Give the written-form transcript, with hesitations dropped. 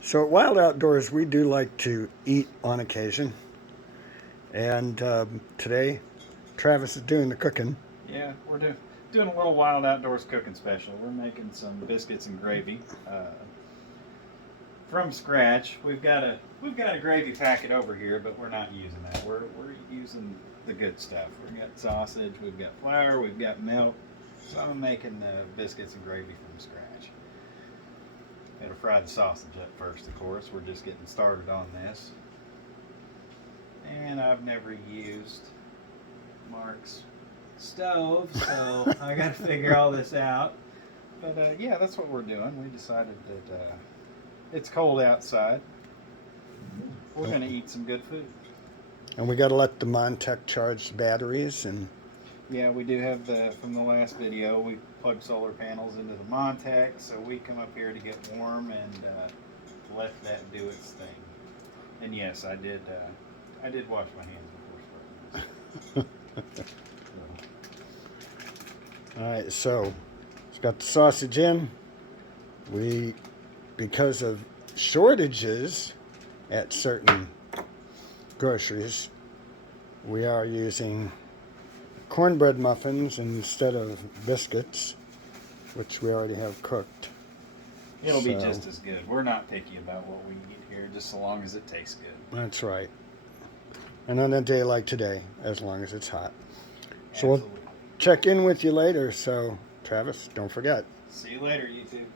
So at Wild Outdoors, we do like to eat on occasion. And today, Travis is doing the cooking. Yeah, we're doing a little wild outdoors cooking special. We're making some biscuits and gravy from scratch. We've got a gravy packet over here, but we're not using that. We're using the good stuff. We've got sausage, we've got flour, we've got milk. So I'm making the biscuits and gravy from scratch. Got to fry the sausage up first, of course. We're just getting started on this, and I've never used Mark's stove, so I got to figure all this out. But yeah, that's what we're doing. We decided that it's cold outside. We're going to eat some good food. And we got to let the Montech charge the batteries. And Yeah, we do have from the last video, we plugged solar panels into the Montech, so we come up here to get warm and let that do its thing. And yes, I did wash my hands before starting this. all right, so it's got the sausage in. Because of shortages at certain groceries, we are using cornbread muffins instead of biscuits, which we already have cooked. It'll be just as good. We're not picky about what we eat here, just so long as it tastes good. That's right. And on a day like today, as long as it's hot. So Absolutely. we'll check in with you later. So, Travis, don't forget. See you later, YouTube.